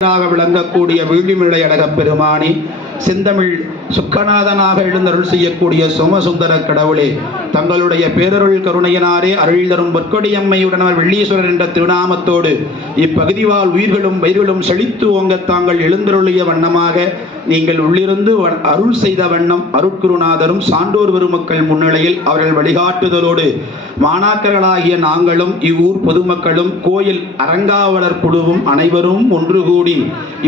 விளங்கக்கூடிய வீழிமிழை அழகப் பெருமானி செந்தமிழ் சுக்கநாதனாக எழுந்தருள் செய்யக்கூடிய சோமசுந்தர கடவுளே, தங்களுடைய பேரருள் கருணையினாரே அருள் தரும் பொற்கொடியம்மையுடனவர் வெள்ளீஸ்வரர் என்ற திருநாமத்தோடு இப்பகுதி வாழ் உயிர்களும் வயிர்களும் செழித்து ஓங்க தாங்கள் எழுந்தருளிய வண்ணமாக நீங்கள் உள்ளிருந்து அருள் செய்த வண்ணம் அருட்குருநாதரும் சான்றோர் பெருமக்கள் முன்னிலையில் அவர்கள் வழிகாட்டுதலோடு மாணாக்கர்களாகிய நாங்களும் இவ்வூர் பொதுமக்களும் கோயில் அரங்காவலர் குழுவும் அனைவரும் ஒன்று கூடி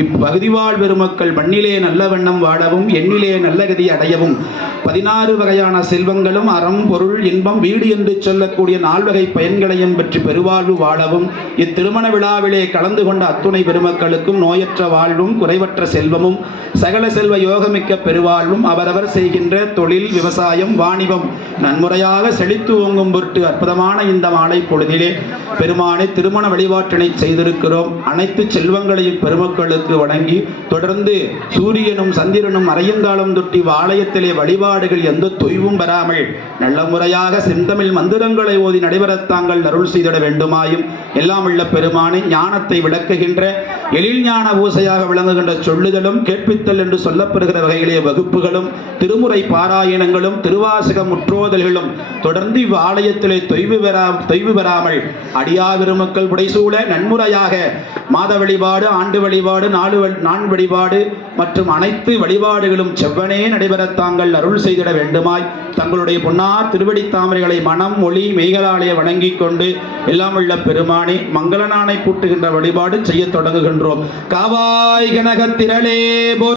இப்பகுதி வாழ் பெருமக்கள் மண்ணிலே நல்ல வண்ணம் வாழவும் எண்ணிலே நல்ல கதி அடையவும் 16 வகையான செல்வங்களும் அறம் பொருள் இன்பம் வீடு என்று சொல்லக்கூடிய 4 வகை பயன்களையும் பெற்று பெருவாழ்வு வாழவும் இத்திருமண விழாவிலே கலந்து கொண்ட அத்துணை பெருமக்களுக்கும் நோயற்ற வாழ்வும் குறைவற்ற செல்வமும் சகல செல்வ யோகமிக்க பெருவாழ்வும் அவரவர் செய்கின்ற தொழில் விவசாயம் வாணிபம் நன்முறையாக செழித்து ஓங்கும் பொருட்டு அற்புதமான இந்த மாலை பொழுதிலே பெருமானை திருமண வழிபாட்டினை செய்திருக்கிறோம். அனைத்து செல்வங்களையும் பெருமக்களுக்கு வழங்கி தொடர்ந்து சூரியனும் சந்திரனும் அரையங்காலம் தொட்டி ஆலயத்திலே வழிபாடுகள் எந்த தொய்வும் பெறாமல் நல்ல முறையாக செந்தமிழ் மந்திரங்களை ஓதி நடைபெறத்தாங்கள் அருள் செய்திட வேண்டுமாயும் எல்லாம் உள்ள பெருமானை ஞானத்தை விளக்குகின்ற எழில் ஞான ஊசையாக விளங்குகின்ற சொல்லுதலும் கேட்பித்தல் என்று சொல்லப்பெறுகிற வகையிலே வகுப்புகளும் திருமுறை பாராயணங்களும் திருவாசக முற்றோதல்களும் தொடர்ந்து ஆலயத்திலே தொய்வு பெறாமல் அடியா பெருமக்கள் புடைசூழ நன்முறையாக மாத வழிபாடு ஆண்டு வழிபாடு நாள் வழிபாடு மற்றும் அனைத்து வழிபாடுகளும் செவ்வனே நடைபெற தாங்கள் அருள் செய்திட வேண்டுமாய் தங்களுடைய பொன்னார் திருவடி தாமரைகளை மனம் மொழி மெய்களாலே வணங்கிக் கொண்டு எல்லாம் உள்ள பெருமானே மங்களநானை பூட்டுகின்ற வழிபாடு செய்ய தொடங்குகின்றோம். காவாய் கனகத்திரளே